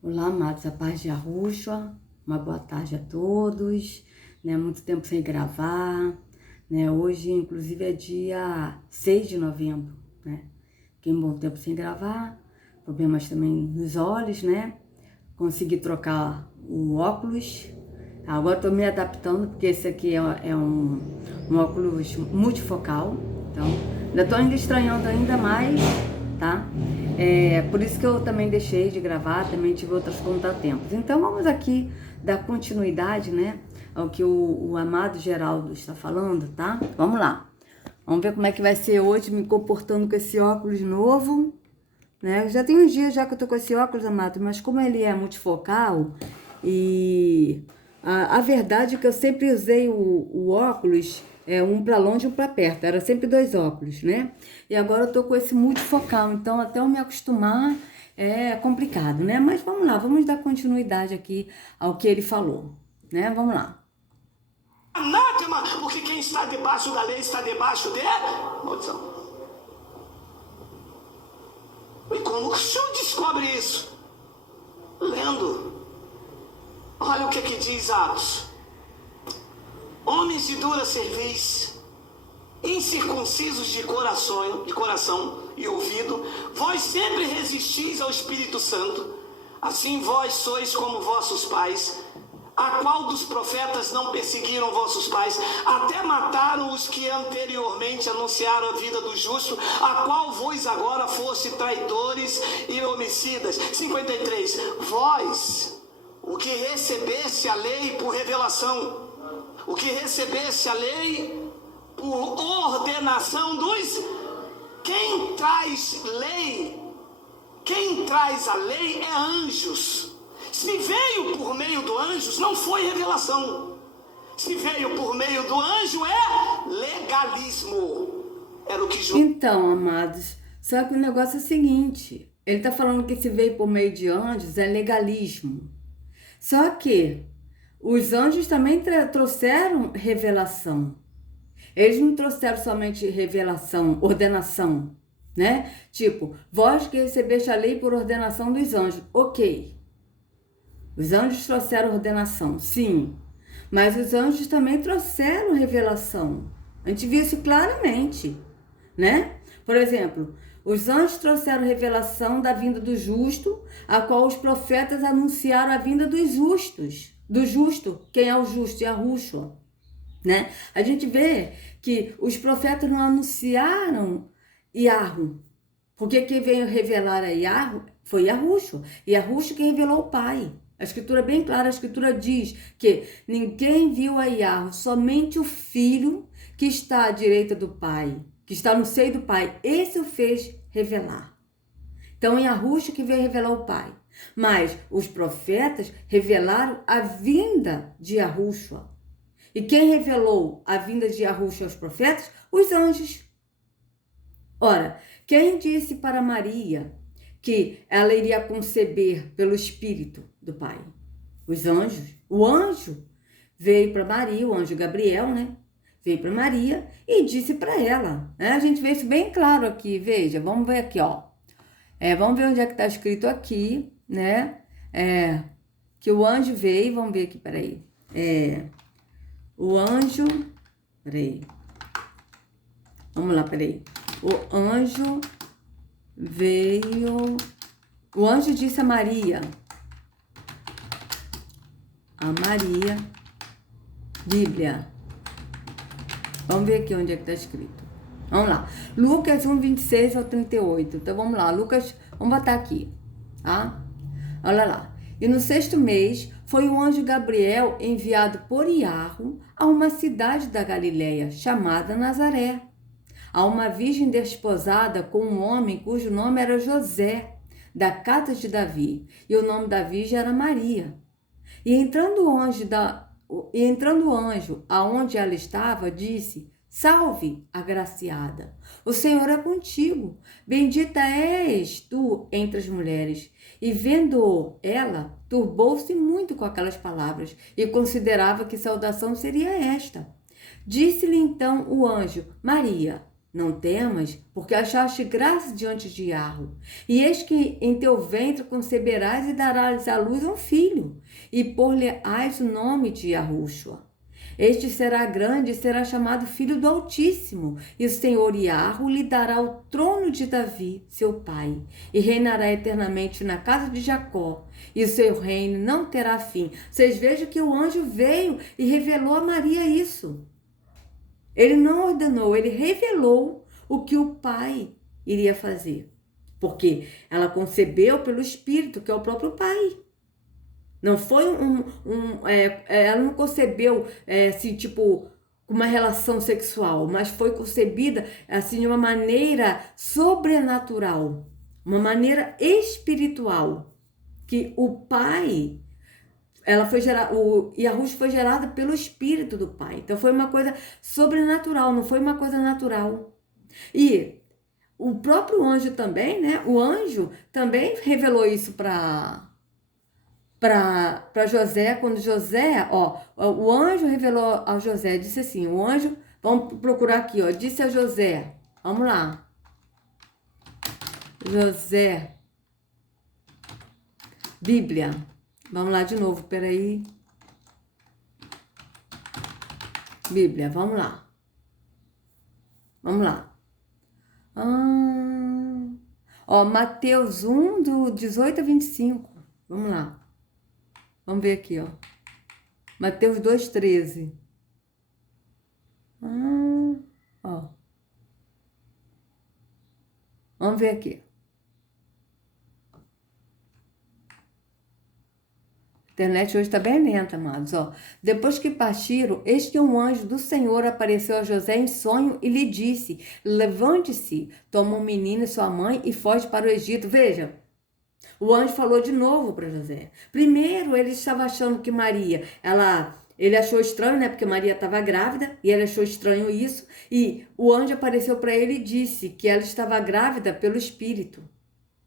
Olá, amados, a paz de Arusha, uma boa tarde a todos, né? Muito tempo sem gravar, né? Hoje, inclusive, é dia 6 de novembro, né? Fiquei um bom tempo sem gravar, problemas também nos olhos, né? Consegui trocar o óculos, agora estou me adaptando, porque esse aqui é um óculos multifocal, então ainda estou estranhando ainda mais, tá? Por isso que eu também deixei de gravar, também tive outros contratempos. Então vamos aqui dar continuidade, né, ao que o amado Geraldo está falando, tá? Vamos lá. Vamos ver como é que vai ser hoje me comportando com esse óculos novo, né? Já tem uns dias já que eu tô com esse óculos, amado, mas como ele é multifocal e a verdade é que eu sempre usei o óculos um para longe e um para perto, era sempre dois óculos, né? E agora eu tô com esse multifocal, então até eu me acostumar é complicado, né? Mas vamos lá, vamos dar continuidade aqui ao que ele falou, né? Vamos lá. Anátema, porque quem está debaixo da lei está debaixo de maldição. E como o senhor descobre isso? Lendo. Olha o que diz Atos. Homens de dura cerviz, incircuncisos de coração e ouvido, vós sempre resistis ao Espírito Santo. Assim vós sois como vossos pais. A qual dos profetas não perseguiram vossos pais, até mataram os que anteriormente anunciaram a vida do justo, a qual vós agora foste traidores e homicidas. 53. Vós, o que recebeste a lei por revelação, o que recebeste a lei por ordenação dos... Quem traz a lei é anjos. Se veio por meio do anjos, não foi revelação. Se veio por meio do anjo, é legalismo. Era o que... Então, amados, só que o negócio é o seguinte, ele tá falando que se veio por meio de anjos é legalismo. Só que os anjos também trouxeram revelação. Eles não trouxeram somente revelação, ordenação, né? Tipo, vós que recebeste a lei por ordenação dos anjos. Ok. Os anjos trouxeram ordenação, sim. Mas os anjos também trouxeram revelação. A gente viu isso claramente, né? Por exemplo, os anjos trouxeram revelação da vinda do justo, a qual os profetas anunciaram a vinda dos justos. Do justo, quem é o justo? Yahushua, né? A gente vê que os profetas não anunciaram Yahu, porque quem veio revelar a Yahu foi Yahushua. E Yahushua que revelou o Pai. A escritura é bem clara, a escritura diz que ninguém viu a Yahu, somente o Filho que está à direita do Pai, que está no seio do Pai. Esse o fez revelar. Então, é Yahushua que veio revelar o Pai. Mas os profetas revelaram a vinda de Yahushua. E quem revelou a vinda de Yahushua aos profetas? Os anjos. Ora, quem disse para Maria que ela iria conceber pelo Espírito do Pai? Os anjos. O anjo veio para Maria, o anjo Gabriel, né? Veio para Maria e disse para ela, né? A gente vê isso bem claro aqui, veja, vamos ver aqui, ó. Vamos ver onde é que está escrito aqui, né? Que o anjo veio, vamos ver aqui, peraí. O anjo, peraí. Vamos lá, peraí. O anjo veio... O anjo disse a Maria. A Maria. Bíblia. Vamos ver aqui onde é que está escrito. Vamos lá. Lucas 1, 26 ao 38. Então, vamos lá. Lucas, vamos botar aqui. Tá? Olha lá. E no 6º mês, foi o anjo Gabriel enviado por Iahu a uma cidade da Galileia, chamada Nazaré, a uma virgem desposada com um homem cujo nome era José, da casa de Davi, e o nome da virgem era Maria. E entrando o anjo aonde ela estava, disse: Salve, agraciada, o Senhor é contigo, bendita és tu entre as mulheres. E vendo ela, turbou-se muito com aquelas palavras, e considerava que saudação seria esta. Disse-lhe então o anjo: Maria, Não temas, porque achaste graça diante de Yahweh. E eis que em teu ventre conceberás e darás à luz um filho, e pôr-lhe-ás o nome de Yahushua. Este será grande e será chamado Filho do Altíssimo, e o Senhor Yahweh lhe dará o trono de Davi, seu pai, e reinará eternamente na casa de Jacó, e o seu reino não terá fim. Vocês vejam que o anjo veio e revelou a Maria isso. Ele não ordenou, ele revelou o que o pai iria fazer. Porque ela concebeu pelo Espírito, que é o próprio pai. Não foi ela não concebeu, assim, tipo, uma relação sexual, mas foi concebida, assim, de uma maneira sobrenatural, uma maneira espiritual, que o pai, o Yahushua foi gerado pelo Espírito do pai. Então foi uma coisa sobrenatural, não foi uma coisa natural. E o próprio anjo também, né? O anjo também revelou isso para José, quando José, o anjo revelou a José, disse assim, o anjo, vamos procurar aqui, disse a José, vamos lá, José, Bíblia, vamos lá de novo, peraí, Bíblia, vamos lá, Mateus 1, do 18 a 25, vamos lá. Vamos ver aqui, Mateus 2,13. Vamos ver aqui. A internet hoje está bem lenta, amados. Depois que partiram, eis que um anjo do Senhor apareceu a José em sonho e lhe disse: levante-se, toma um menino e sua mãe e foge para o Egito. Veja. O anjo falou de novo para José. Primeiro, ele estava achando que Maria, ele achou estranho, né? Porque Maria estava grávida e ele achou estranho isso. E o anjo apareceu para ele e disse que ela estava grávida pelo Espírito,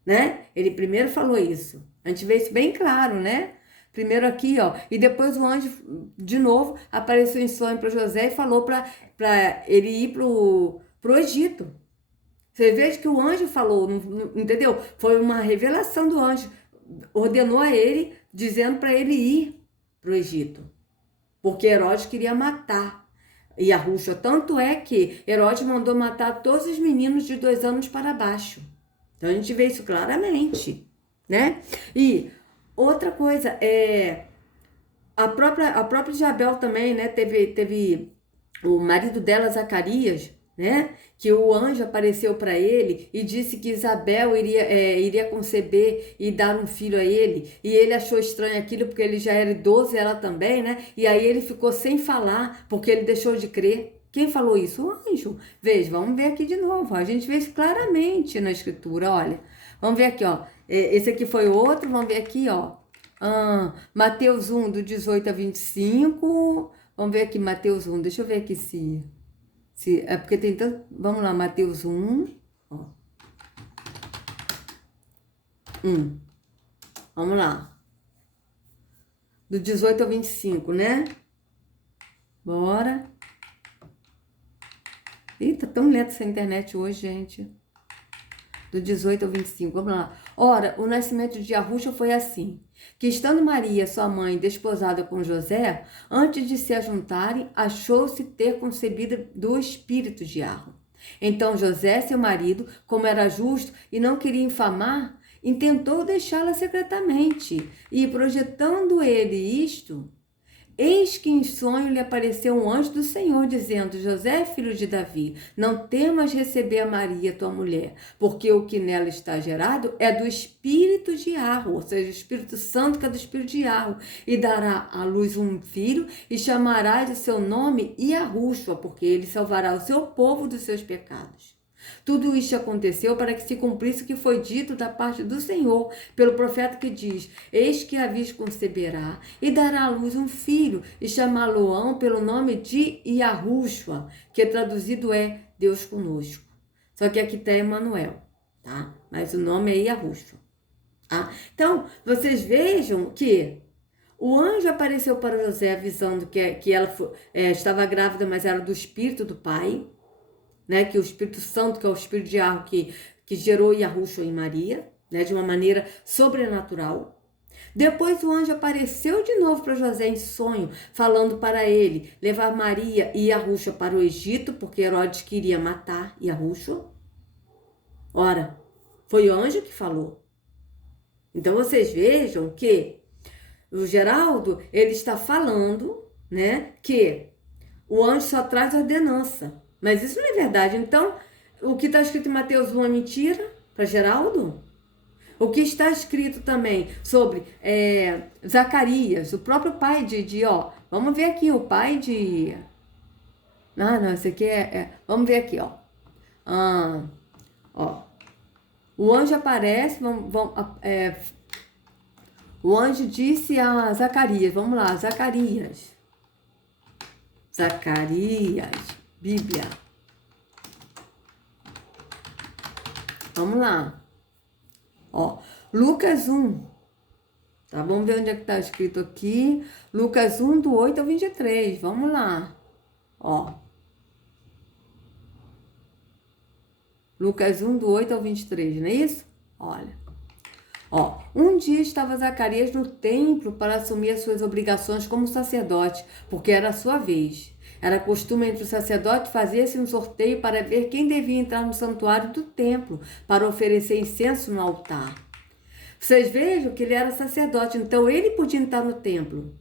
né? Ele primeiro falou isso. A gente vê isso bem claro, né? Primeiro aqui, e depois o anjo, de novo, apareceu em sonho para José e falou para ele ir pro Egito. Você veja que o anjo falou, entendeu? Foi uma revelação do anjo. Ordenou a ele, dizendo para ele ir para o Egito. Porque Herodes queria matar Yahushua. Tanto é que Herodes mandou matar todos os meninos de 2 anos para baixo. Então a gente vê isso claramente, né? E outra coisa, a própria Isabel também, né? Teve o marido dela, Zacarias, né? Que o anjo apareceu para ele e disse que Isabel iria conceber e dar um filho a ele. E ele achou estranho aquilo porque ele já era idoso, ela também, né? E aí ele ficou sem falar porque ele deixou de crer. Quem falou isso? O anjo. Veja, vamos ver aqui de novo. A gente vê isso claramente na escritura, olha. Vamos ver aqui, Esse aqui foi outro, vamos ver aqui, Mateus 1, do 18 a 25. Vamos ver aqui, Mateus 1. Deixa eu ver aqui se é porque tem tanto... Vamos lá, Mateus 1. 1. Vamos lá. Do 18 ao 25, né? Bora. Ih, tá tão lento essa internet hoje, gente. Do 18 ao 25, vamos lá. Ora, o nascimento de Yahushua foi assim, que estando Maria, sua mãe, desposada com José, antes de se ajuntarem, achou-se ter concebido do espírito de Yahweh. Então José, seu marido, como era justo e não queria infamar, intentou deixá-la secretamente, e projetando ele isto, eis que em sonho lhe apareceu um anjo do Senhor, dizendo: José, filho de Davi, não temas receber a Maria, tua mulher, porque o que nela está gerado é do Espírito de Yahweh, ou seja, o Espírito Santo que é do Espírito de Yahweh, e dará à luz um filho, e chamará de seu nome Yahushua, porque ele salvará o seu povo dos seus pecados. Tudo isso aconteceu para que se cumprisse o que foi dito da parte do Senhor pelo profeta que diz: eis que a virgem conceberá e dará à luz um filho e chamá-lo-ão pelo nome de Yahushua, que traduzido é Deus conosco. Só que aqui está Emanuel, tá? Mas o nome é Yahushua, tá? Então, vocês vejam que o anjo apareceu para José avisando que ela estava grávida, mas era do espírito do pai. né? Que o Espírito Santo, que é o Espírito de Yarro, que gerou Yahushua em Maria, né? De uma maneira sobrenatural. Depois o anjo apareceu de novo para José em sonho, falando para ele levar Maria e Yahushua para o Egito, porque Herodes queria matar Yahushua. Ora, foi o anjo que falou. Então vocês vejam que o Geraldo, ele está falando, né, que o anjo só traz ordenança. Mas isso não é verdade. Então, o que está escrito em Mateus 1 é mentira para Geraldo? O que está escrito também sobre Zacarias, o próprio pai ó, vamos ver aqui, o pai de... Não, esse aqui vamos ver aqui, ó. Ó. O anjo aparece, o anjo disse a Zacarias, vamos lá, Zacarias, Bíblia. Vamos lá. Ó, Lucas 1, tá? Vamos ver onde é que tá escrito aqui. Lucas 1, do 8 ao 23, vamos lá. Ó. Lucas 1, do 8 ao 23, não é isso? Olha. Ó, um dia estava Zacarias no templo para assumir as suas obrigações como sacerdote, porque era a sua vez. Era costume entre os sacerdotes fazer-se um sorteio para ver quem devia entrar no santuário do templo para oferecer incenso no altar. Vocês vejam que ele era sacerdote, então ele podia entrar no templo.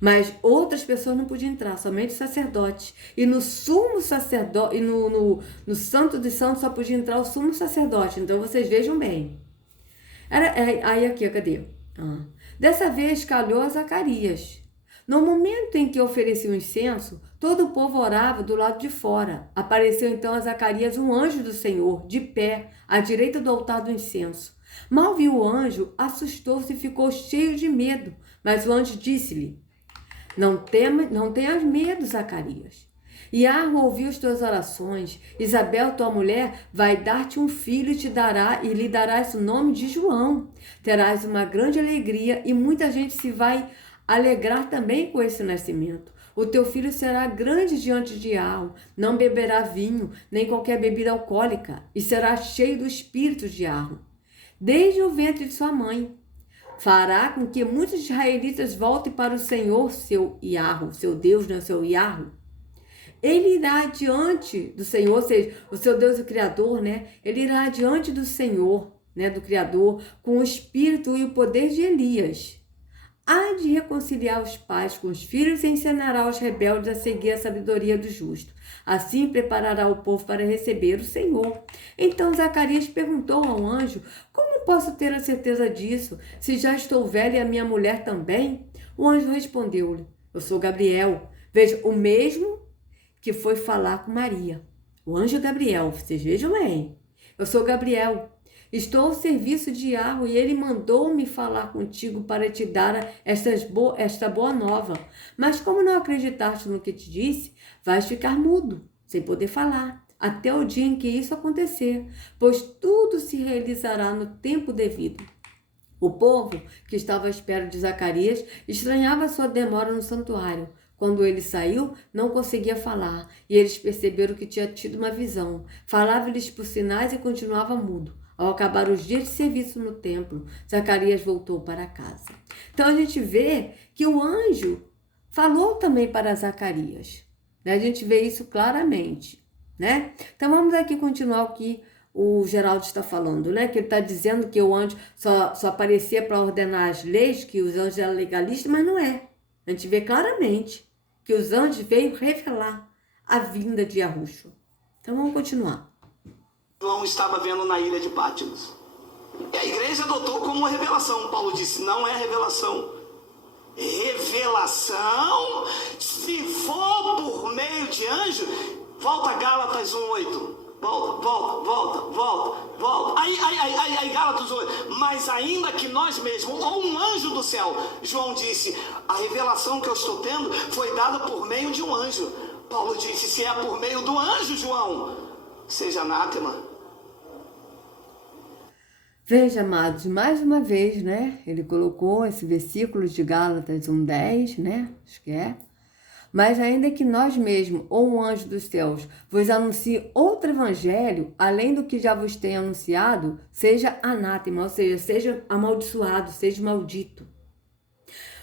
Mas outras pessoas não podiam entrar, somente os sacerdotes. E no sumo sacerdote, e no Santo dos Santos só podia entrar o sumo sacerdote. Então vocês vejam bem. Aí aqui, cadê? Dessa vez calhou a Zacarias. No momento em que oferecia o incenso, todo o povo orava do lado de fora. Apareceu então a Zacarias um anjo do Senhor, de pé, à direita do altar do incenso. Mal viu o anjo, assustou-se e ficou cheio de medo. Mas o anjo disse-lhe: Não tenhas medo, Zacarias. Yarro ouviu as tuas orações. Isabel, tua mulher, vai dar-te um filho e lhe darás o nome de João. Terás uma grande alegria e muita gente se vai alegrar também com esse nascimento. O teu filho será grande diante de Yarro, não beberá vinho, nem qualquer bebida alcoólica, e será cheio do espírito de Yarro, desde o ventre de sua mãe. Fará com que muitos israelitas voltem para o Senhor, seu Yarro, seu Deus, né, seu Yarro. Ele irá diante do Senhor, ou seja, o seu Deus, o Criador, né? Ele irá diante do Senhor, né, do Criador, com o espírito e o poder de Elias. Há de reconciliar os pais com os filhos e ensinará aos rebeldes a seguir a sabedoria do justo. Assim preparará o povo para receber o Senhor. Então Zacarias perguntou ao anjo: Como posso ter a certeza disso, se já estou velha e a minha mulher também? O anjo respondeu-lhe: Eu sou Gabriel. Veja, o mesmo que foi falar com Maria. O anjo Gabriel, vocês vejam bem. Eu sou Gabriel. Estou ao serviço de Yarro e ele mandou-me falar contigo para te dar esta boa nova. Mas como não acreditaste no que te disse, vais ficar mudo, sem poder falar, até o dia em que isso acontecer, pois tudo se realizará no tempo devido. O povo, que estava à espera de Zacarias, estranhava sua demora no santuário. Quando ele saiu, não conseguia falar, e eles perceberam que tinha tido uma visão. Falava-lhes por sinais e continuava mudo. Ao acabar os dias de serviço no templo, Zacarias voltou para casa. Então a gente vê que o anjo falou também para Zacarias, né? A gente vê isso claramente, né? Então vamos aqui continuar o que o Geraldo está falando, né? Que ele está dizendo que o anjo só aparecia para ordenar as leis, que os anjos eram legalistas, mas não é. A gente vê claramente que os anjos veio revelar a vinda de Yahushua. Então vamos continuar. João estava vendo na ilha de Patmos. E a igreja adotou como uma revelação. Paulo disse, não é revelação. Revelação, se for por meio de anjo, volta a Gálatas 1:8. Volta. Aí, Gálatas 1:8. Mas ainda que nós mesmos, ou um anjo do céu, João disse, a revelação que eu estou tendo foi dada por meio de um anjo. Paulo disse, se é por meio do anjo, João, seja anátema. Veja, amados, mais uma vez, né? Ele colocou esse versículo de Gálatas 1:10, né? Acho que é. Mas ainda que nós mesmos, ou um anjo dos céus, vos anuncie outro evangelho, além do que já vos tenho anunciado, seja anátema, ou seja, seja amaldiçoado, seja maldito.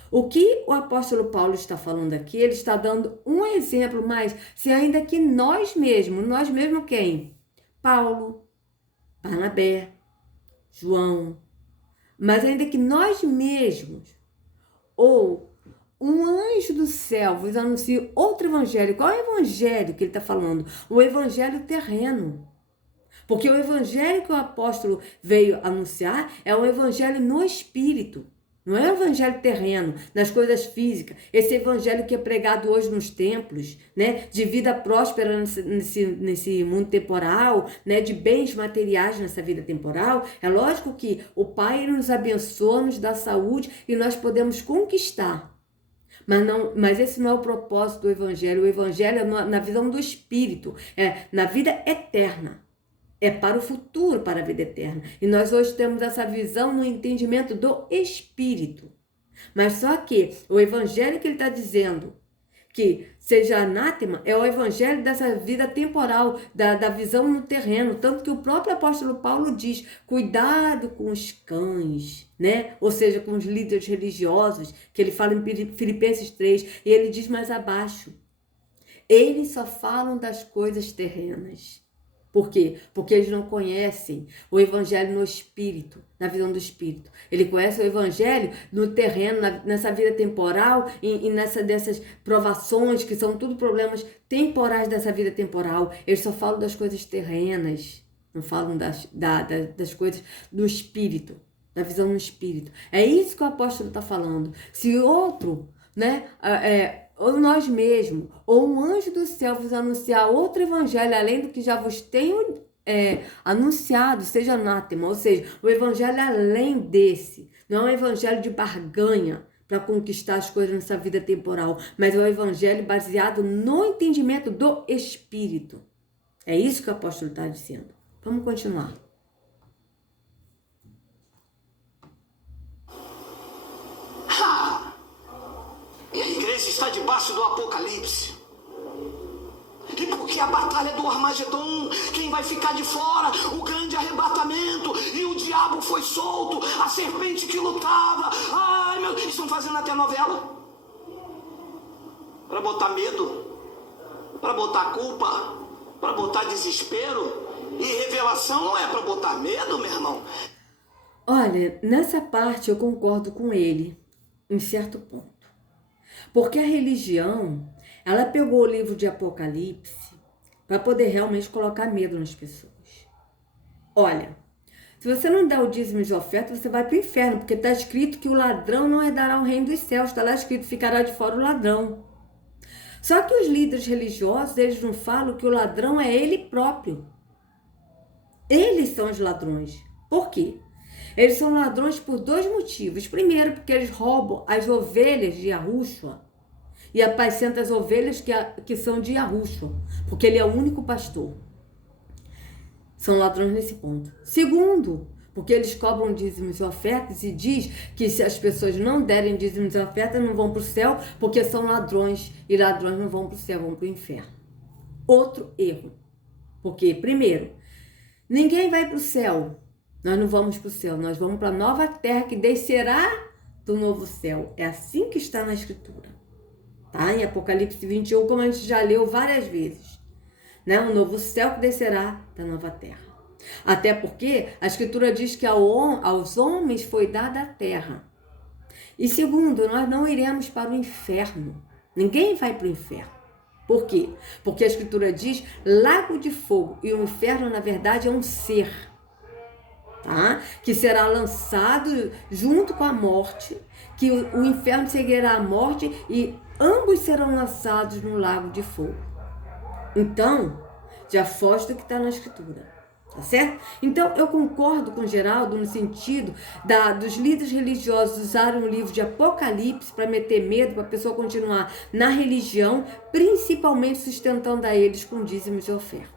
O que o apóstolo Paulo está falando aqui, ele está dando um exemplo, mas se ainda que nós mesmos quem? Paulo, Barnabé, João, mas ainda que nós mesmos, ou um anjo do céu vos anuncie outro evangelho. Qual é o evangelho que ele está falando? O evangelho terreno. Porque o evangelho que o apóstolo veio anunciar é o evangelho no espírito. Não é o evangelho terreno, nas coisas físicas. Esse evangelho que é pregado hoje nos templos, né? De vida próspera nesse mundo temporal, né? De bens materiais nessa vida temporal. É lógico que o Pai nos abençoa, nos dá saúde e nós podemos conquistar. Mas esse não é o propósito do evangelho. O evangelho é na visão do espírito, é na vida eterna. É para o futuro, para a vida eterna. E nós hoje temos essa visão no entendimento do espírito. Mas só que o evangelho que ele está dizendo que seja anátema é o evangelho dessa vida temporal, da visão no terreno. Tanto que o próprio apóstolo Paulo diz, cuidado com os cães, né? Ou seja, com os líderes religiosos, que ele fala em Filipenses 3, e ele diz mais abaixo, eles só falam das coisas terrenas. Por quê? Porque eles não conhecem o evangelho no espírito, na visão do espírito. Ele conhece o evangelho no terreno, nessa vida temporal e dessas provações, que são tudo problemas temporais dessa vida temporal. Eles só falam das coisas terrenas, não falam das coisas do espírito, da visão no espírito. É isso que o apóstolo está falando. Se outro, né, ou nós mesmos, ou um anjo do céu vos anunciar outro evangelho, além do que já vos tenho anunciado, seja anátema, ou seja, o evangelho além desse, não é um evangelho de barganha para conquistar as coisas nessa vida temporal, mas é um evangelho baseado no entendimento do Espírito. É isso que o apóstolo está dizendo. Vamos continuar. E a igreja está debaixo do Apocalipse. E porque a batalha do Armagedon, quem vai ficar de fora? O grande arrebatamento. E o diabo foi solto, a serpente que lutava. Ai, meu Deus, estão fazendo até novela. Para botar medo, para botar culpa, para botar desespero. E revelação não é para botar medo, meu irmão. Olha, nessa parte eu concordo com ele, em certo ponto. Porque a religião, ela pegou o livro de Apocalipse para poder realmente colocar medo nas pessoas. Olha, se você não dá o dízimo de oferta, você vai para o inferno, porque está escrito que o ladrão não herdará o reino dos céus. Está lá escrito, ficará de fora o ladrão. Só que os líderes religiosos, eles não falam que o ladrão é ele próprio. Eles são os ladrões. Por quê? Eles são ladrões por dois motivos. Primeiro, porque eles roubam as ovelhas de Yahushua e apacentam as ovelhas que são de Yahushua, porque ele é o único pastor. São ladrões nesse ponto. Segundo, porque eles cobram dízimos e ofertas e diz que se as pessoas não derem dízimos e ofertas, não vão para o céu, porque são ladrões, e ladrões não vão para o céu, vão para o inferno. Outro erro. Porque, primeiro, ninguém vai para o céu. Nós não vamos para o céu, nós vamos para a nova terra que descerá do novo céu. É assim que está na Escritura. Tá? Em Apocalipse 21, como a gente já leu várias vezes. Né? Um novo céu que descerá da nova terra. Até porque a Escritura diz que aos homens foi dada a terra. E segundo, nós não iremos para o inferno. Ninguém vai para o inferno. Por quê? Porque a Escritura diz lago de fogo. E o inferno, na verdade, é um ser. Tá? Que será lançado junto com a morte, que o inferno seguirá a morte e ambos serão lançados no lago de fogo. Então, já foge do que está na Escritura, tá certo? Então, eu concordo com Geraldo no sentido dos líderes religiosos usarem o livro de Apocalipse para meter medo, para a pessoa continuar na religião, principalmente sustentando a eles com dízimos e ofertas.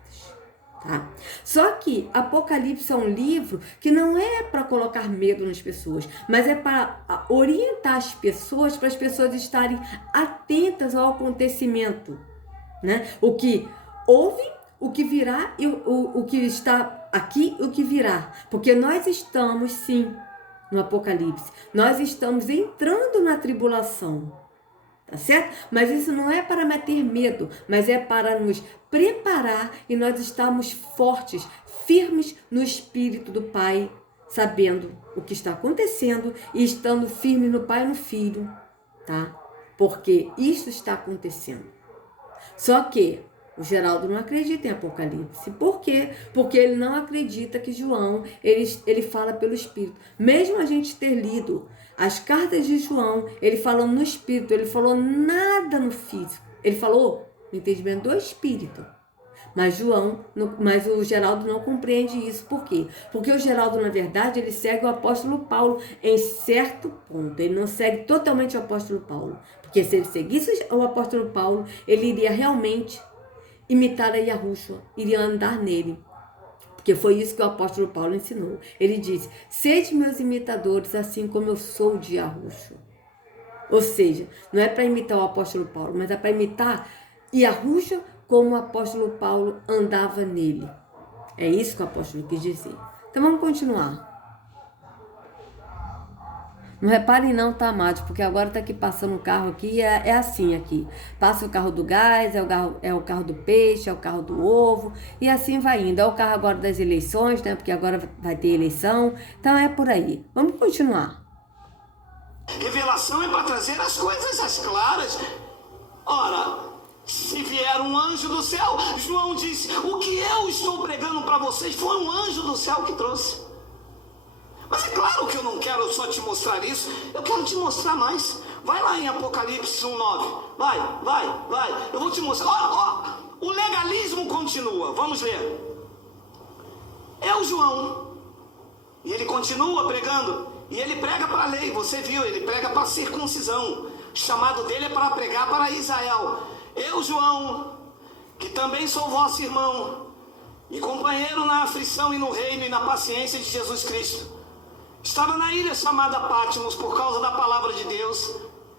tá? Só que Apocalipse é um livro que não é para colocar medo nas pessoas, mas é para orientar as pessoas, para as pessoas estarem atentas ao acontecimento, né? O que houve, o que virá e o que está aqui, o que virá. Porque nós estamos, sim, no Apocalipse. Nós estamos entrando na tribulação. Tá certo? Mas isso não é para meter medo, mas é para nos preparar e nós estarmos fortes, firmes no Espírito do Pai, sabendo o que está acontecendo e estando firmes no Pai e no Filho, tá? Porque isso está acontecendo. Só que o Geraldo não acredita em Apocalipse. Por quê? Porque ele não acredita que João, ele fala pelo Espírito. Mesmo a gente ter lido as cartas de João, ele falou no Espírito, ele falou nada no físico. Ele falou no entendimento do Espírito. Mas o Geraldo não compreende isso. Por quê? Porque o Geraldo, na verdade, ele segue o apóstolo Paulo em certo ponto. Ele não segue totalmente o apóstolo Paulo. Porque se ele seguisse o apóstolo Paulo, ele iria realmente imitar a Yahushua, iria andar nele. Porque foi isso que o apóstolo Paulo ensinou. Ele disse, sede meus imitadores, assim como eu sou de Yahushua. Ou seja, não é para imitar o apóstolo Paulo, mas é para imitar Yahushua como o apóstolo Paulo andava nele. É isso que o apóstolo quis dizer. Então vamos continuar. Não reparem não, tá, amados? Porque agora tá aqui passando um carro aqui, é assim aqui. Passa o carro do gás, é o carro do peixe, é o carro do ovo, e assim vai indo. É o carro agora das eleições, né? Porque agora vai ter eleição. Então é por aí. Vamos continuar. Revelação é para trazer as coisas às claras. Ora, se vier um anjo do céu, João disse, o que eu estou pregando para vocês foi um anjo do céu que trouxe. Mas é claro que eu não quero só te mostrar isso, eu quero te mostrar mais. Vai lá em Apocalipse 1:9. Vai. Eu vou te mostrar. Ó, o legalismo continua. Vamos ler. É o João. E ele continua pregando. E ele prega para a lei. Você viu, ele prega para a circuncisão. O chamado dele é para pregar para Israel. Eu, João, que também sou vosso irmão e companheiro na aflição e no reino e na paciência de Jesus Cristo. Estava na ilha chamada Patmos por causa da palavra de Deus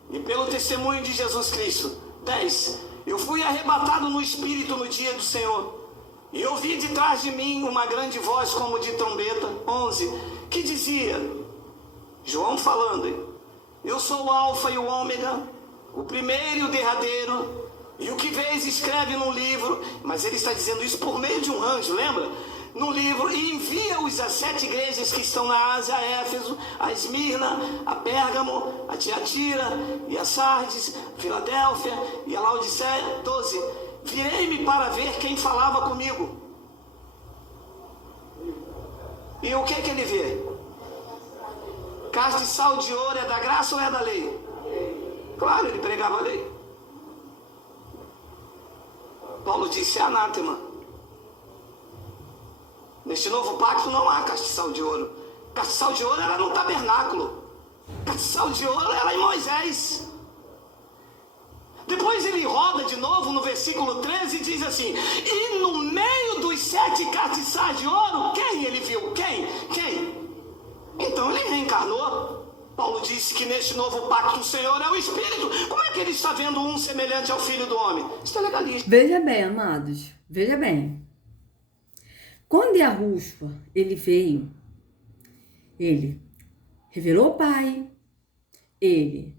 e pelo testemunho de Jesus Cristo. 10. Eu fui arrebatado no Espírito no dia do Senhor e ouvi de trás de mim uma grande voz como de trombeta. 11. Que dizia, João falando, eu sou o Alfa e o Ômega, o primeiro e o derradeiro, e o que vês escreve num livro, mas ele está dizendo isso por meio de um anjo, lembra? No livro, e envia-os às 7 igrejas que estão na Ásia, a Éfeso, a Esmirna, a Pérgamo, a Tiatira, e a Sardes, Filadélfia e a Laodiceia. 12. Virei-me para ver quem falava comigo. E o que ele vê? Castiçal de ouro é da graça ou é da lei? Claro, ele pregava a lei. Paulo disse, anátema. Neste novo pacto não há castiçal de ouro. Castiçal de ouro era no tabernáculo. Castiçal de ouro era em Moisés. Depois ele roda de novo no versículo 13 e diz assim, e no meio dos 7 castiçais de ouro, quem ele viu? Quem? Então ele reencarnou. Paulo disse que neste novo pacto o Senhor é o Espírito. Como é que ele está vendo um semelhante ao Filho do Homem? Isso é legalismo. Veja bem, amados. Veja bem. Quando Yahushua, ele veio, ele revelou o Pai, ele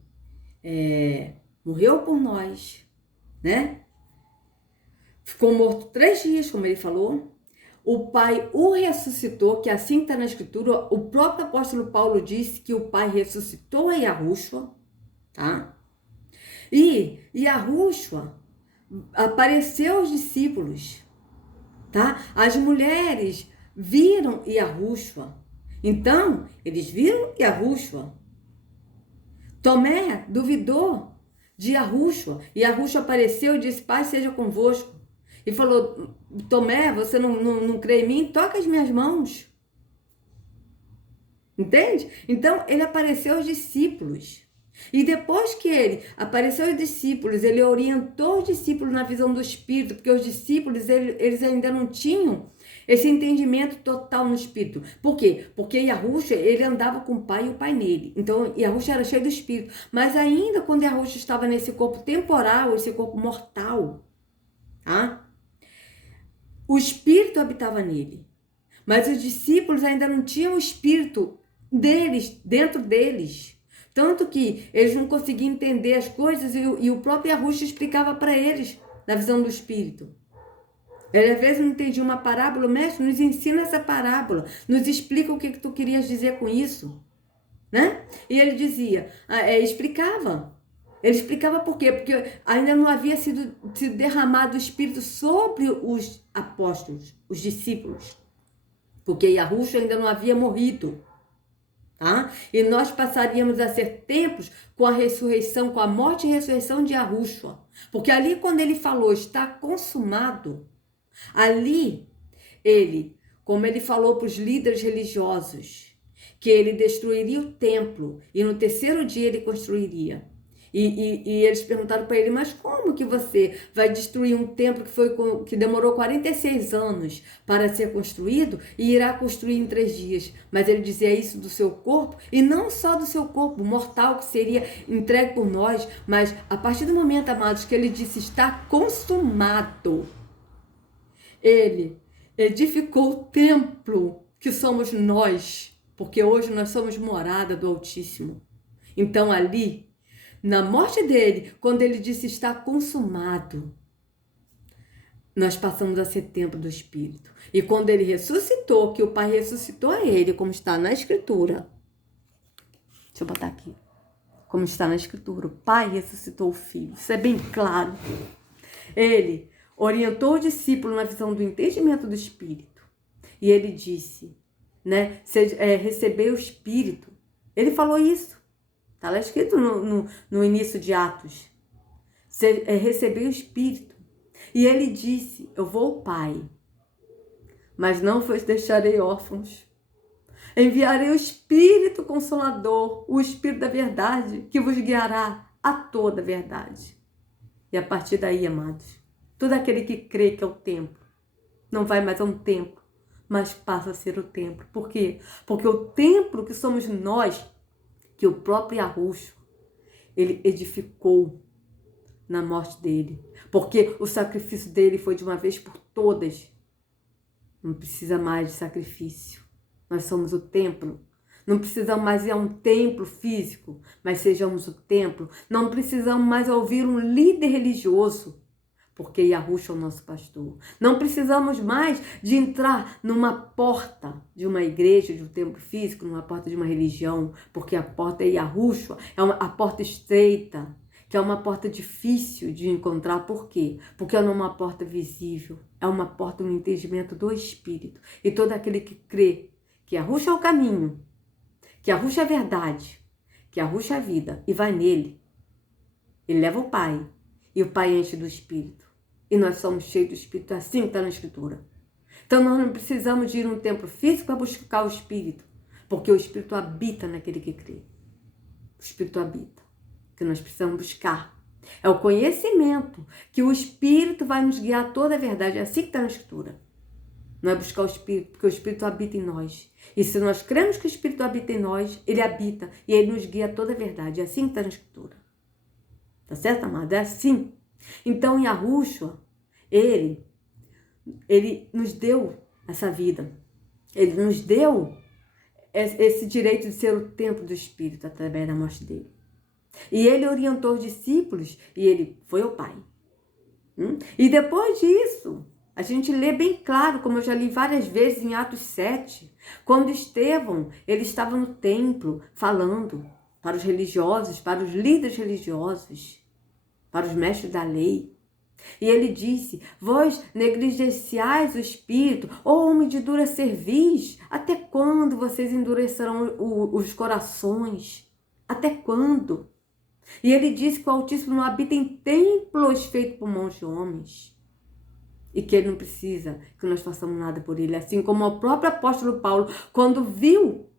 morreu por nós, né? Ficou morto 3 dias, como ele falou. O Pai o ressuscitou, que assim está na Escritura. O próprio apóstolo Paulo disse que o Pai ressuscitou a Yahushua, tá? E Yahushua apareceu aos discípulos, tá? As mulheres viram Yahushua. Então, eles viram Yahushua. Tomé duvidou de Yahushua. E Yahushua apareceu e disse, Pai, seja convosco. E falou, Tomé, você não crê em mim? Toca as minhas mãos. Entende? Então, ele apareceu aos discípulos. E depois que ele apareceu aos discípulos, ele orientou os discípulos na visão do Espírito, porque os discípulos, eles ainda não tinham Esse entendimento total no Espírito. Por quê? Porque Yahusha, ele andava com o Pai e o Pai nele. Então, Yahusha era cheio do Espírito. Mas ainda quando Yahusha estava nesse corpo temporal, esse corpo mortal, tá? O Espírito habitava nele. Mas os discípulos ainda não tinham o Espírito deles, dentro deles. Tanto que eles não conseguiam entender as coisas e o próprio Yahusha explicava para eles, na visão do Espírito. Ele às vezes não entendia uma parábola, o mestre nos ensina essa parábola, nos explica o que tu querias dizer com isso, né? E ele dizia, explicava. Ele explicava por quê? Porque ainda não havia sido derramado o Espírito sobre os apóstolos, os discípulos. Porque Yahusha ainda não havia morrido, tá? E nós passaríamos a ser tempos com a ressurreição, com a morte e ressurreição de Yahusha. Porque ali quando ele falou, está consumado, ali, como ele falou para os líderes religiosos, que ele destruiria o templo e no terceiro dia ele construiria. E eles perguntaram para ele, mas como que você vai destruir um templo que demorou 46 anos para ser construído e irá construir em 3 dias? Mas ele dizia isso do seu corpo, e não só do seu corpo mortal que seria entregue por nós, mas a partir do momento, amados, que ele disse, está consumado, ele edificou o templo que somos nós, porque hoje nós somos morada do Altíssimo. Então ali, na morte dele, quando ele disse está consumado, nós passamos a ser templo do Espírito. E quando ele ressuscitou, que o Pai ressuscitou a ele, como está na Escritura. Deixa eu botar aqui. Como está na Escritura, o Pai ressuscitou o Filho. Isso é bem claro. Ele orientou o discípulo na visão do entendimento do Espírito. E ele disse, né, receber o Espírito. Ele falou isso. Está lá escrito no início de Atos. Receber o Espírito. E ele disse, eu vou ao Pai, mas não vos deixarei órfãos. Enviarei o Espírito Consolador, o Espírito da verdade, que vos guiará a toda a verdade. E a partir daí, amados, todo aquele que crê que é o templo, não vai mais a um templo, mas passa a ser o templo. Por quê? Porque o templo que somos nós, que o próprio Yahusha, ele edificou na morte dele. Porque o sacrifício dele foi de uma vez por todas. Não precisa mais de sacrifício. Nós somos o templo. Não precisamos mais ir a um templo físico, mas sejamos o templo. Não precisamos mais ouvir um líder religioso, porque Yahusha é o nosso pastor. Não precisamos mais de entrar numa porta de uma igreja, de um templo físico, numa porta de uma religião, porque a porta é Yahusha, a porta estreita, que é uma porta difícil de encontrar. Por quê? Porque não é uma porta visível, é uma porta no entendimento do Espírito. E todo aquele que crê que Yahusha é o caminho, que Yahusha é a verdade, que Yahusha é a vida, e vai nele, ele leva o Pai, e o Pai enche do Espírito. E nós somos cheios do Espírito, assim está na Escritura. Então nós não precisamos de ir num templo físico para buscar o Espírito, porque o Espírito habita naquele que crê. O Espírito habita. O que nós precisamos buscar é o conhecimento, que o Espírito vai nos guiar a toda a verdade. É assim que está na Escritura. Não é buscar o Espírito, porque o Espírito habita em nós. E se nós cremos que o Espírito habita em nós, ele habita e ele nos guia a toda a verdade. É assim que está na Escritura. Tá certo, amado? É assim. Então, Yahusha, ele nos deu essa vida. Ele nos deu esse direito de ser o templo do Espírito através da morte dele. E ele orientou os discípulos e ele foi ao Pai. E depois disso, a gente lê bem claro, como eu já li várias vezes em Atos 7, quando Estevão, ele estava no templo falando para os religiosos, para os líderes religiosos, para os mestres da lei. E ele disse, vós negligenciais o Espírito, ó homem de dura cerviz, até quando vocês endurecerão os corações? Até quando? E ele disse que o Altíssimo não habita em templos feitos por mãos de homens. E que ele não precisa que nós façamos nada por ele. Assim como o próprio apóstolo Paulo, quando viu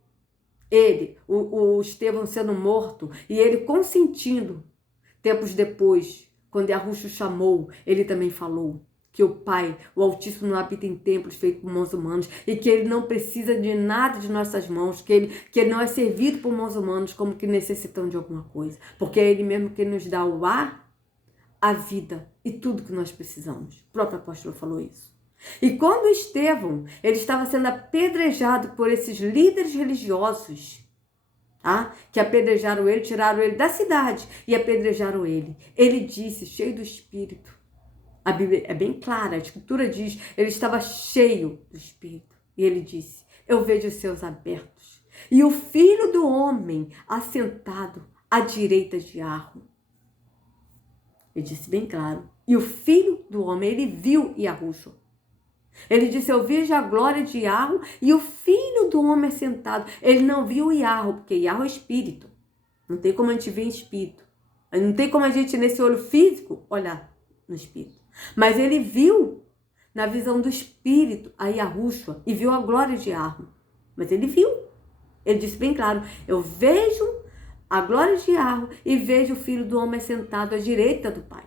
o Estevão sendo morto, e ele consentindo, tempos depois, quando Yahusha chamou, ele também falou que o Pai, o Altíssimo, não habita em templos feitos por mãos humanas e que Ele não precisa de nada de nossas mãos, que ele não é servido por mãos humanas como que necessitando de alguma coisa, porque é Ele mesmo que nos dá o ar, a vida e tudo que nós precisamos. O próprio apóstolo falou isso. E quando Estevão, ele estava sendo apedrejado por esses líderes religiosos, tá? Que apedrejaram ele, tiraram ele da cidade e apedrejaram ele. Ele disse, cheio do Espírito, a Bíblia é bem clara, a Escritura diz, ele estava cheio do Espírito. E ele disse, eu vejo os céus abertos e o Filho do Homem assentado à direita de Yahweh. Ele disse bem claro. E o Filho do Homem, ele viu Yahushua. Ele disse, eu vejo a glória de Yahweh e o Filho do Homem assentado. Ele não viu Yahweh, porque Yahweh é Espírito. Não tem como a gente ver em Espírito. Não tem como a gente, nesse olho físico, olhar no Espírito. Mas ele viu, na visão do Espírito, a Yahushua e viu a glória de Yahweh. Mas ele viu. Ele disse bem claro, eu vejo a glória de Yahweh e vejo o Filho do Homem sentado à direita do Pai.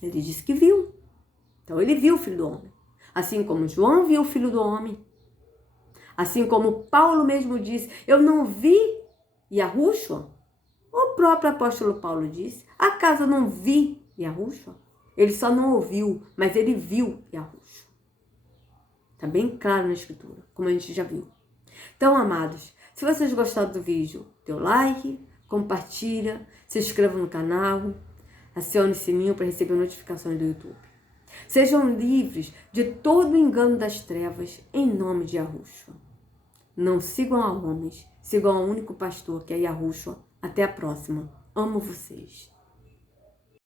Ele disse que viu. Então ele viu o Filho do Homem. Assim como João viu o Filho do Homem. Assim como Paulo mesmo disse, eu não vi Yahushua. O próprio apóstolo Paulo disse, acaso eu não vi Yahushua? Ele só não ouviu, mas ele viu Yahushua. Está bem claro na Escritura, como a gente já viu. Então, amados, se vocês gostaram do vídeo, dê o like, compartilha, se inscreva no canal, acione o sininho para receber notificações do YouTube. Sejam livres de todo o engano das trevas, em nome de Yahushua. Não sigam a homens, sigam ao único pastor, que é Yahushua. Até a próxima. Amo vocês.